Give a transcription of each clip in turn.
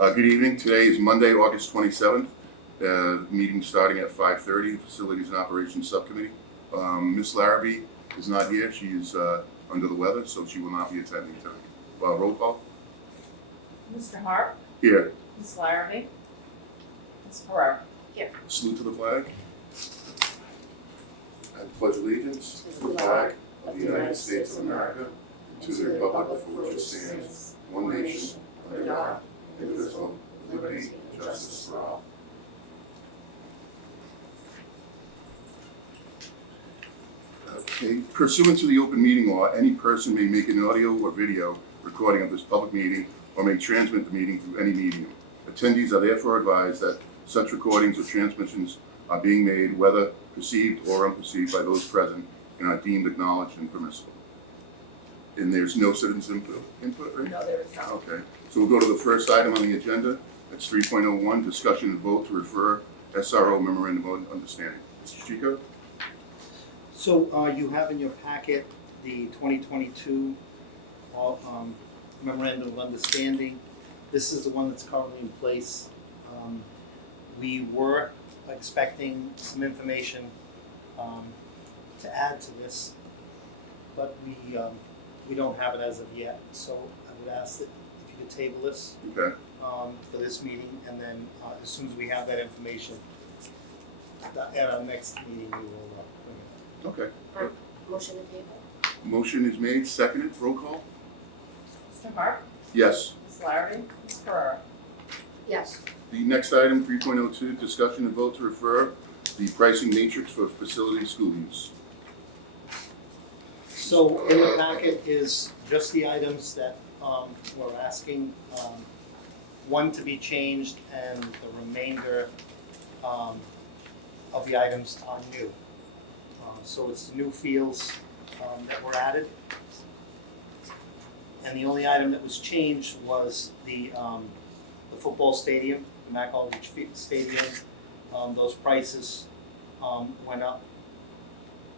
Good evening. Today is Monday, August 27th. Meeting starting at 5:30. Facilities and Operations Subcommittee. Ms. Larrabee is not here. She is under the weather, so she will not be attending tonight. Roll call. Mr. Hart? Here. Ms. Larrabee? Ms. Ferrer? Here. Salute to the flag. I pledge allegiance to the flag of the United States of America and to the republic for which it stands, one nation, under God, indivisible, with liberty and justice for all. Okay. Pursuant to the open meeting law, any person may make an audio or video recording of this public meeting or may transmit the meeting through any medium. Attendees are therefore advised that such recordings or transmissions are being made, whether perceived or unperceived by those present, and are deemed acknowledged and permissible. And there's no citizens input, right? No, there is not. Okay, so we'll go to the first item on the agenda. That's 3.01, discussion and vote to refer SRO Memorandum of Understanding. Mr. Chico? So you have in your packet the 2022 Memorandum of Understanding. This is the one that's currently in place. We were expecting some information to add to this, but we don't have it as of yet. So I would ask that if you could table this Okay. for this meeting, and then as soon as we have that information, at our next meeting, we will bring it. Okay. Motion to table. Motion is made, seconded, roll call? Mr. Hart? Yes. Ms. Larrabee? Ms. Ferrer? Yes. The next item, 3.02, discussion and vote to refer the pricing matrix for facility school use. So in the packet is just the items that we're asking, one to be changed, and the remainder of the items are new. So it's the new fields that were added. And the only item that was changed was the football stadium, the Mac Aldrich Stadium. Those prices went up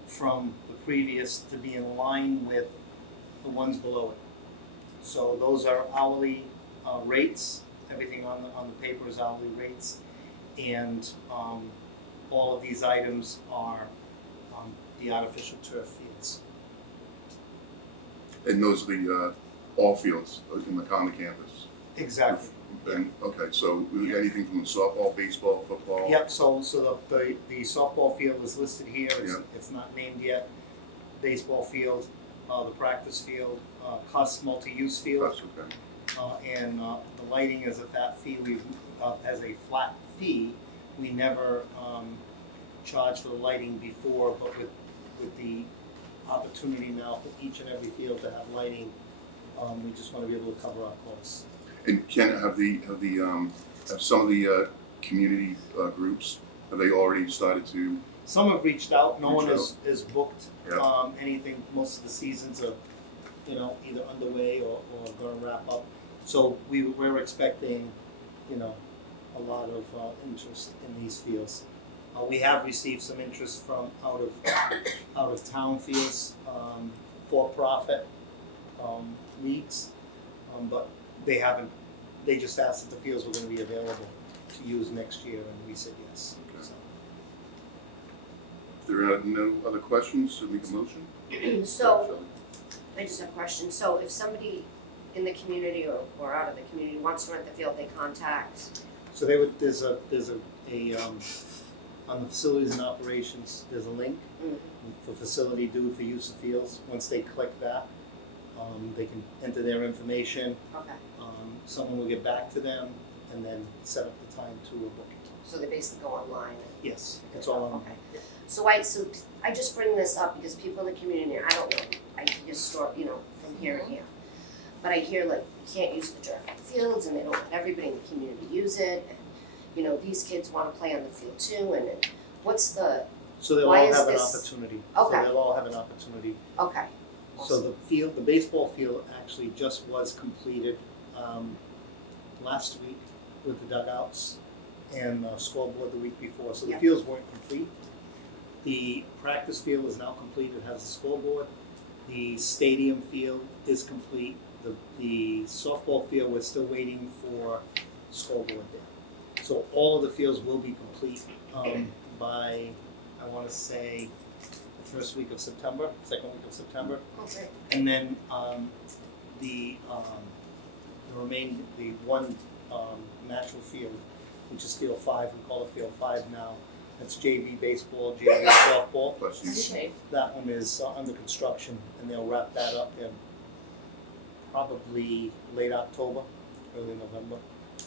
from the previous to be in line with the ones below it. So those are hourly rates. Everything on the paper is hourly rates, and all of these items are the artificial turf fields. And those are the all fields in the common campus. Exactly. And, okay, so anything from the softball, baseball, football? Yep. So the softball field is listed here. It's not named yet. Baseball field, the practice field, class multi-use field. That's okay. And the lighting is a flat fee. As a flat fee. We never charged for the lighting before, but with the opportunity now for each and every field to have lighting, we just want to be able to cover our costs. And have some of the community groups, have they already started to? Some have reached out. No one is booked. Yeah. Anything. Most of the seasons are, either underway or going to wrap up. So we're expecting, a lot of interest in these fields. We have received some interest from out of town fields, for-profit leagues, but they haven't. They just asked if the fields were going to be available to use next year, and we said yes. Okay. So. If there are no other questions, so make a motion. So, I just have a question. So if somebody in the community or out of the community wants to rent the field, they contact. So there's a on the facilities and operations, there's a link for facility due for use of fields. Once they click that, they can enter their information. Okay. Someone will get back to them and then set up the time to book it. So they basically go online. And Yes, it's all on. Okay. So I just bring this up because people in the community, I don't know, I just sort from here and here. But I hear like you can't use the draft fields and they don't let everybody in the community use it, and these kids want to play on the field too, and what's the So they'll why all is have an this- opportunity. Okay. So they'll all have an opportunity. okay. So the baseball field actually just was completed last week with the dugouts and scoreboard the week before. So the Yeah. fields weren't complete. The practice field is now complete. It has a scoreboard. The stadium field is complete. The softball field, we're still waiting for scoreboard there. So all of the fields will be complete by, I wanna say, the first week of September, second week of September. Okay. And then the one natural field, which is field 5, we call it field 5 now. That's JV baseball, JV softball. Plus you. It's a shame. That one is under construction, and they'll wrap that up in probably late October, early November,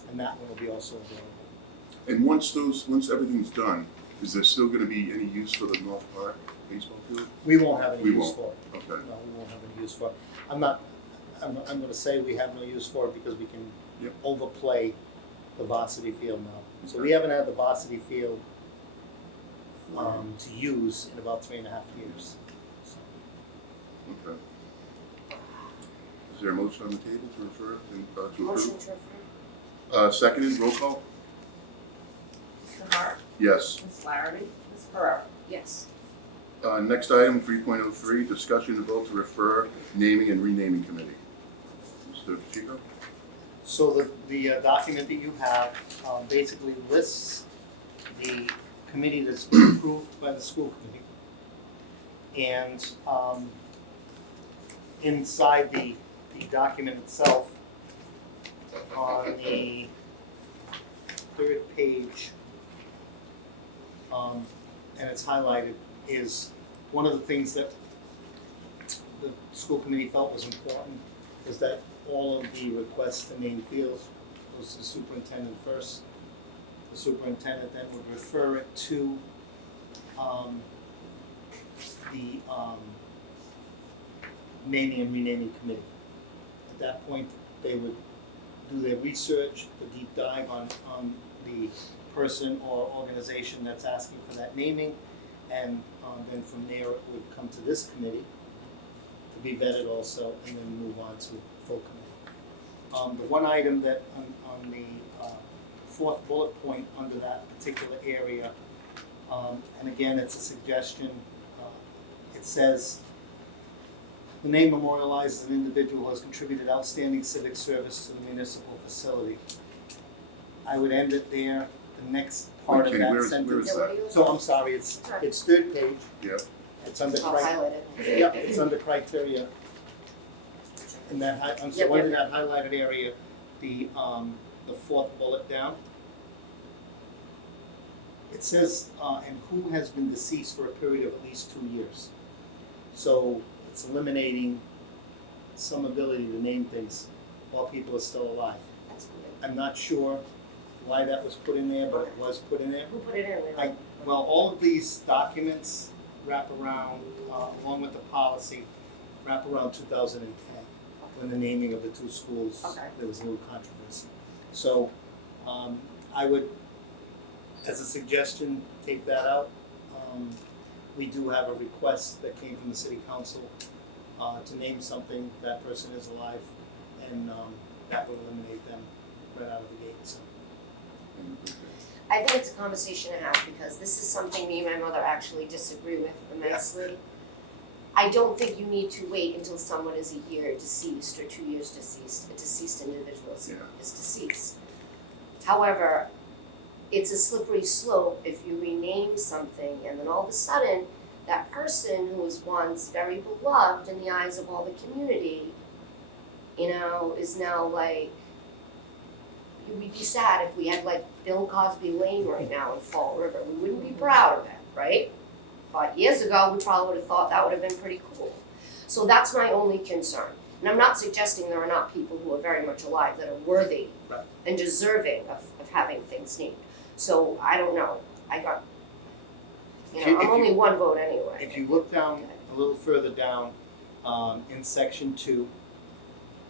and that one will be also available. And once everything's done, is there still gonna be any use for the North Park baseball field? We won't have any We use won't. for it. Okay, No, we won't have any use for it. I'm gonna say we have no use for it because we can Yep. overplay the varsity field now. So we Okay. haven't had the varsity field to use in about 3.5 years. So, okay. Is there a motion on the table to refer, to approve? Motion to refer. Seconded, roll call? Mr. Hart, Yes. Ms. Larrabee, Ms. Ferraro. Yes. Next item, 3.03, discussion and vote to refer naming and renaming committee. Mr. Pacheco? So the document that you have basically lists the committee that's been approved by the school committee. And inside the document itself, on the third page, and it's highlighted, is one of the things that the school committee felt was important is that all of the requests to name fields goes to the superintendent first. The superintendent then would refer it to the naming and renaming committee. At that point, they would do their research, the deep dive on the person or organization that's asking for that naming, and then from there it would come to this committee to be vetted also, and then move on to full committee. The one item that on the fourth bullet point under that particular area, and again, it's a suggestion, it says, the name memorializes an individual who has contributed outstanding civic service to the municipal facility. I would end it there. The next part of Okay, that where is sentence. Yeah, what do you? So I'm sorry, it's third page. Yeah. It's under I'll highlight it. Yep, it's under criteria. And that, I'm Yep, sorry, yep, under that highlighted area, the fourth bullet down. It says, and who has been deceased for a period of at least 2 years. So it's eliminating some ability to name things while people are still alive. That's good. I'm not sure why that was put in there, but it was put in there. Who put it in? Well, all of these documents wrap around, along with the policy, wrap around 2010, when the naming of the two schools, Okay. there was a little controversy. So, I would, as a suggestion, take that out. We do have a request that came from the city council, to name something, that person is alive, and, that would eliminate them right out of the gate, so. I think it's a conversation to have because this is something me and my mother actually disagree with immensely. I don't think you need to wait until someone is a year deceased or 2 years deceased. A deceased individual is deceased. However, it's a slippery slope if you rename something and then all of a sudden that person who was once very beloved in the eyes of all the community, is now like, we'd be sad if we had like Bill Cosby Lane right now in Fall River. We wouldn't be proud of it, right? But years ago, we probably would have thought that would have been pretty cool. So that's my only concern. And I'm not suggesting there are not people who are very much alive that are worthy Right. and deserving of having things named. So I don't know. If you- I'm only one vote anyway. If you look down, a little further down, in section 2,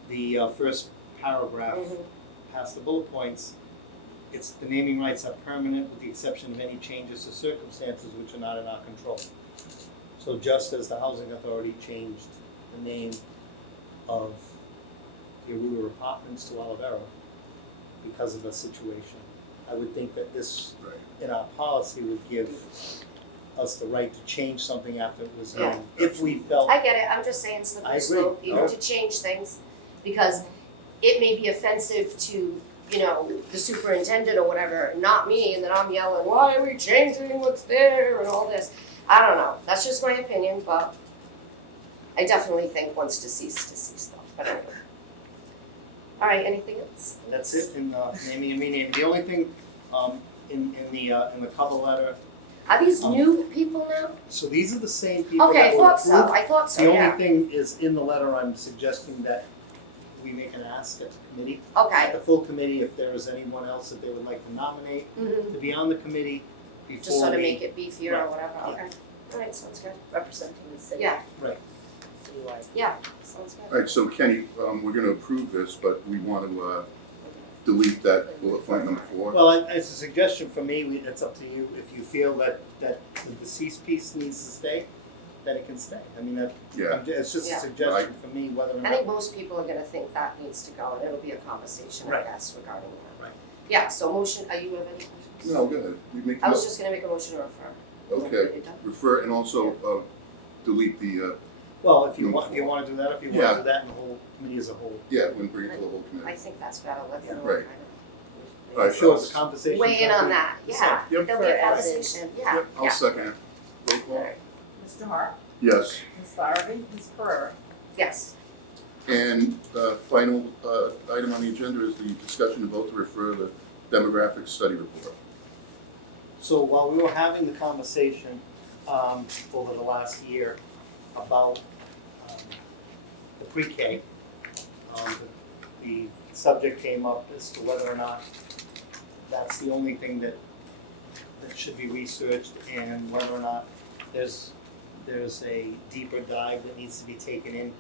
the first paragraph, Mhm. past the bullet points, it's the naming rights are permanent with the exception of any changes to circumstances which are not in our control. So just as the housing authority changed the name of the Aruda Apartments to Olivera because of a situation, I would think that this, Right. in our policy, would give us the right to change something after it was Yeah. named, if we felt. I get it. I'm just saying I slippery agree. slope, even No. to change things, because it may be offensive to you know, the superintendent or whatever, not me, and then I'm yelling, why are we changing what's there and all this? I don't know, that's just my opinion, but I definitely think once deceased though, but anyway. All right, anything else? That's it in naming and renaming. The only thing in the cover letter, Are these new people now? so these are the same people Okay, I that were thought so, approved. I thought so, The yeah. only thing is in the letter, I'm suggesting that we make an ask at the committee, at Okay. the full committee, if there is anyone else that they would like to nominate Mhm. to be on the committee before Just sort of we- make it beefier or whatever, Yeah. okay. All right, sounds good. representing the city. Yeah, Citywide. yeah, sounds good. All right, so Kenny, we're gonna approve this, but we want to delete that bullet point number 4. Well, it's a suggestion for me, it's up to you, if you feel that the deceased piece needs to stay, then it can stay. I mean, Yeah, it's just Yeah. a suggestion for me, whether or I not. think most people are gonna think that needs to go, and it'll be a conversation, I Right. guess, regarding that. Right. Yeah, so motion, you have any questions? no, go ahead. You make I was just gonna make a motion to refer. Okay, You done? refer and also delete the, Well, if you Number want, if you 4. wanna do that, if you Yeah. wanna do that in the whole committee as a whole. yeah, when bring it to the whole I committee. think that's better, let them know Right. kind All right, of. Sure, the conversation. Weigh in on that, yeah, Yep. there'll be a For as is. conversation, yeah, Yep, I'll yeah. second it. Roll call? Alright, Mr. Hart, Yes. Ms. Larrabee, Ms. Pereira. Yes, And the final item on the agenda is the discussion and vote to refer the demographic study report. So while we were having the conversation over the last year about the pre-K, the subject came up as to whether or not that's the only thing that should be researched, and whether or not there's a deeper dive that needs to be taken in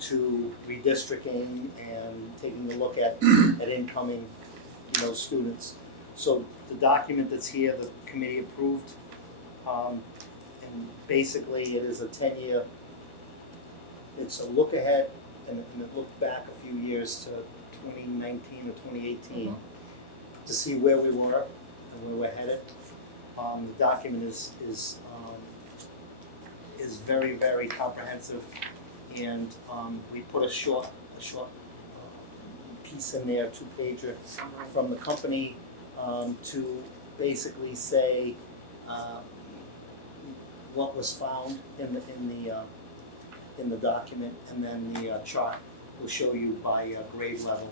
to redistricting and taking a look at incoming, students. So the document that's here, the committee approved, and basically it is a 10-year, it's a look ahead and it looked back a few years to 2019 or 2018 to see where we were and where we're headed. The document is very, very comprehensive, and we put a short piece in there, 2-pager from the company to basically say what was found in the document, and then the chart will show you by grade level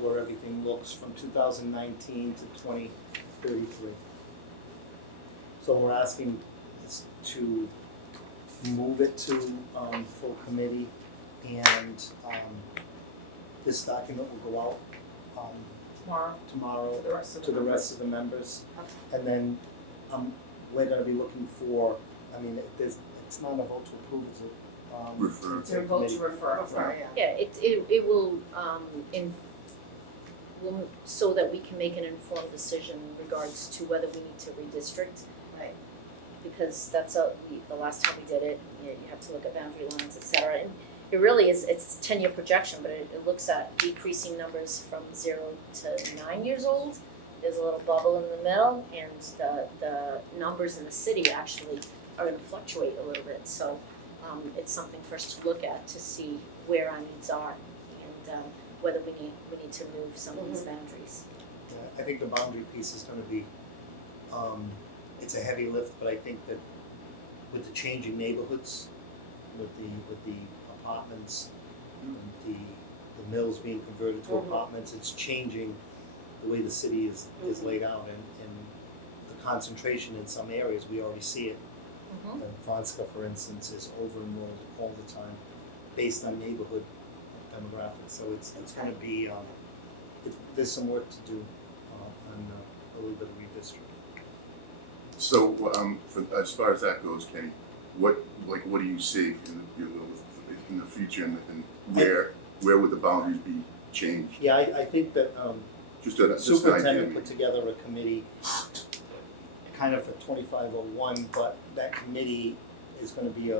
where everything looks from 2019 to 2033. So we're asking to move it to full committee, and this document will go out Tomorrow, tomorrow the rest of to the rest of the members. And then we're gonna be looking for, it's not a vote to approve, is it? Refer. It's a To vote committee. to refer. refer, yeah. Yeah, it will, will, so that we can make an informed decision in regards to whether we need to redistrict. Right. Because that's the last time we did it, you have to look at boundary lines, et cetera. And it really is, it's a 10-year projection, but it looks at decreasing numbers from 0 to 9 years old. There's a little bubble in the middle, and the numbers in the city actually are gonna fluctuate a little bit. So it's something for us to look at to see where our needs are, and whether we need to move some of these boundaries. Yeah, I think the boundary piece is gonna be, it's a heavy lift, but I think that with the changing neighborhoods, with the apartments, the mills being converted to apartments, it's changing the way the city is laid out, and the concentration in some areas, we already see it. And Fonska, for instance, is over-enrolled all the time, based on neighborhood demographics, so it's gonna be, there's some work to do on a little bit of redistricting. So, as far as that goes, Kenny, what do you see in the future, and where would the boundaries be changed? Yeah, I think that Just an idea. superintendent put together a committee kind of for 2501, but that committee is gonna be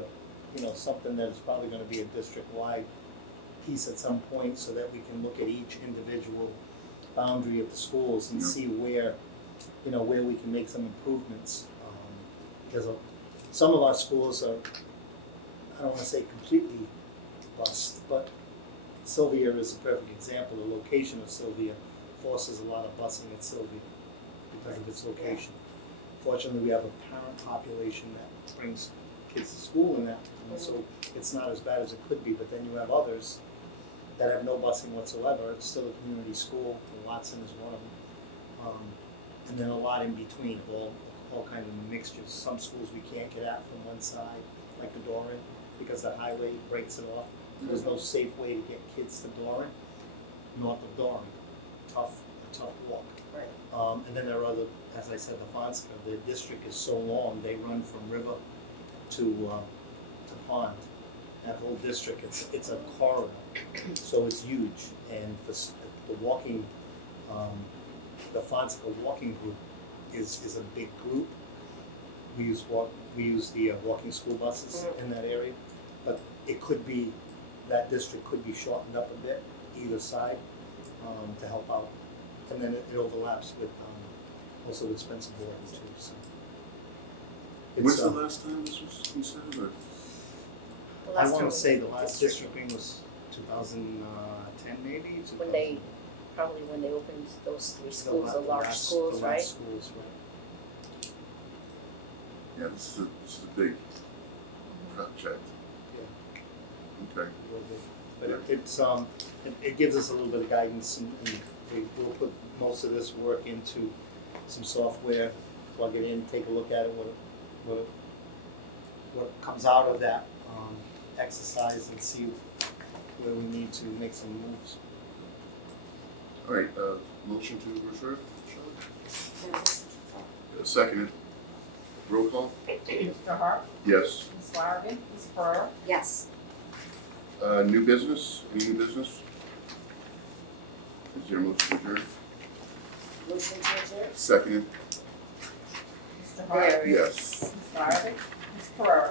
something that's probably gonna be a district-wide piece at some point, so that we can look at each individual boundary of the schools and Yeah. see where we can make some improvements. Because some of our schools are, I don't wanna say completely bust, but Sylvia is a perfect example. The location of Sylvia forces a lot of busing at Sylvia because of its location. Fortunately, we have a parent population that brings kids to school and that, and so it's not as bad as it could be, but then you have others that have no busing whatsoever. It's still a community school, and Watson is one of them. And then a lot in between, all kind of mixtures. Some schools we can't get at from one side, like the Doran, because the highway breaks it off. There's no safe way to get kids to Doran, north of Doran. A tough walk. Right. And then there are other, as I said, the Fonska, the district is so long, they run from river to pond. That whole district, it's a corridor, so it's huge. And the walking, the Fonska walking group is a big group. We use the walking school buses in that area, but it could be, that district could be shortened up a bit, either side, to help out. And then it overlaps with, also with Spencer Borden too, so. When's the last time this was considered, or? The I last wanna time say we the last districting was 2010 maybe? When they opened those three schools, the large schools, The right? last schools, right. Yeah, this is a big project. Okay. But it gives us a little bit of guidance, and we'll put most of this work into some software, plug it in, take a look at it, what comes out of that exercise, and see where we need to make some moves. All right, motion to refer, Charlotte? Seconded. Roll call? Mr. Hart? Yes. Ms. Larrabee? Ms. Ferraro? Yes. New business? Any new business? Is there a motion to adjourn? Motion to adjourn? Seconded. Mr. Hart? Yes. Ms. Larrabee? Ms. Ferraro?